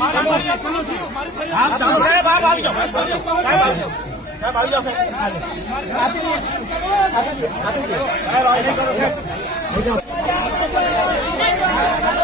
આપ ચાલો સાહેબ આપ આવી જાઓ. સાહેબ આવી જાઓ. સાહેબ આવી જાઓ સાહેબ. આવી જાઓ. સાહેબ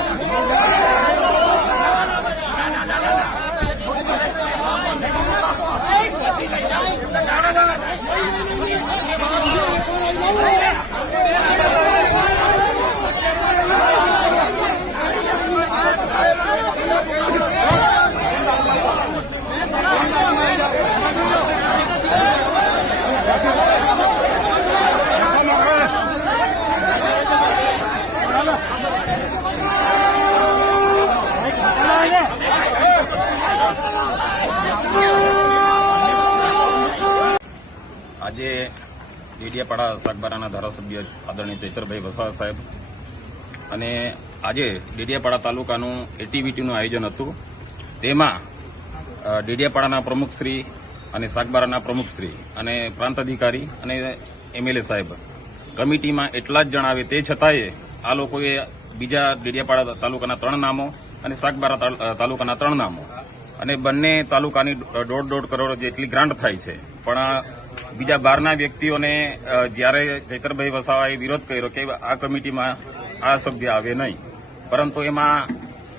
ડેડિયાપાડા સાગબારાના ધારાસભ્ય આદરણીય ચૈતરભાઈ વસાવા સાહેબ. અને આજે ડેડિયાપાડા તાલુકાનું એટીવીટીનું આયોજન હતું. તેમાં ડેડિયાપાડાના પ્રમુખશ્રી અને સાગબારાના પ્રમુખશ્રી અને પ્રાંત અધિકારી અને એમએલએ સાહેબ. કમિટીમાં એટલા જ જણાવે તે છતાંય આ લોકોએ બીજા ડેડિયાપાડા તાલુકાના ત્રણ નામો અને સાગબારા તાલુકાના ત્રણ નામો. અને બંને તાલુકાની દોઢ દોઢ કરોડ જેટલી ગ્રાન્ટ થાય છે. પણ બીજા બહારના વ્યક્તિઓને જ્યારે ચૈતરભાઈ વસાવાએ વિરોધ કર્યો કે આ કમિટીમાં આ સભ્ય આવે નહીં. પરંતુ એમાં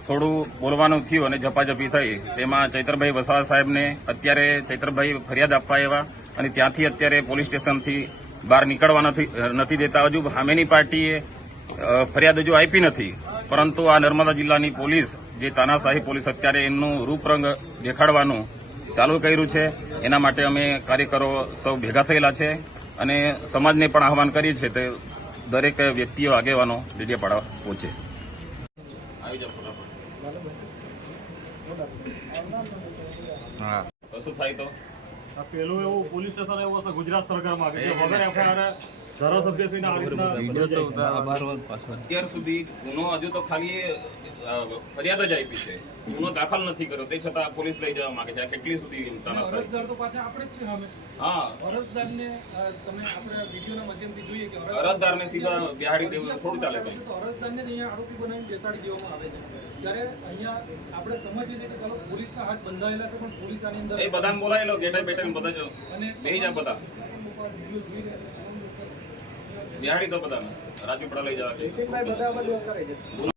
થોડું બોલવાનું થયું અને ઝપાઝપી થઈ. તેમાં ચૈતરભાઈ વસાવા સાહેબને અત્યારે ચૈતરભાઈ ફરિયાદ આપવા આવ્યા અને ત્યાંથી અત્યારે પોલીસ સ્ટેશનથી બહાર નીકળવા નથી નથી દેતા. હજુ સામેની પાર્ટીએ ફરિયાદ હજુ આપી નથી. પરંતુ આ નર્મદા જિલ્લાની પોલીસ, જે તાનાશાહી પોલીસ, અત્યારે એમનું રૂપરંગ દેખાડવાનું ચાલુ કર્યું છે. એના માટે અમે કાર્યકરો સૌ ભેગા થયેલા છે અને સમાજને પણ આહવાન કરીએ છીએ તે દરેક વ્યક્તિઓ આગેવાનો ડેડિયાપાડા પહોંચે. હા. કશું થાય તો? પેલું એવું પોલીસ સ્ટેશન એવું હશે ગુજરાત સરકારમાં. કે વગર એફઆઈઆર ધારાસભ્યશ્રીને આ રીતના અત્યાર સુધી ગુનો હજુ તો ખાલી ફરિયાદ જ આપી છે. ગુનો દાખલ નથી કર્યો. તે છતાં પોલીસ લઈ જવા માંગે છે. આ કેટલી સુધી અરજદાર તો પાછા આપણે જ છે અમે હા. અરજદારને તમે આપણે વિડિયોના માધ્યમથી જોઈએ કે અરજદારને સીધા બિહાડી દેવું થોડું ચાલે ભાઈ તો અરજદારને જ અહીંયા આરોપી બનાવીને બેસાડી દેવામાં આવે છે. ત્યારે અહીંયા આપણે સમજીએ છીએ કે ચાલો પોલીસના હાથ બંધાયેલા છે પણ પોલીસ આની અંદર એ બધાને બોલાયેલો ગેટા બેટા બધા જ અને બેહી જા બધા. છે. બિહાડી તો બધાને. રાજપીપળા લઈ જવા કે બધા બધું કરે કરીને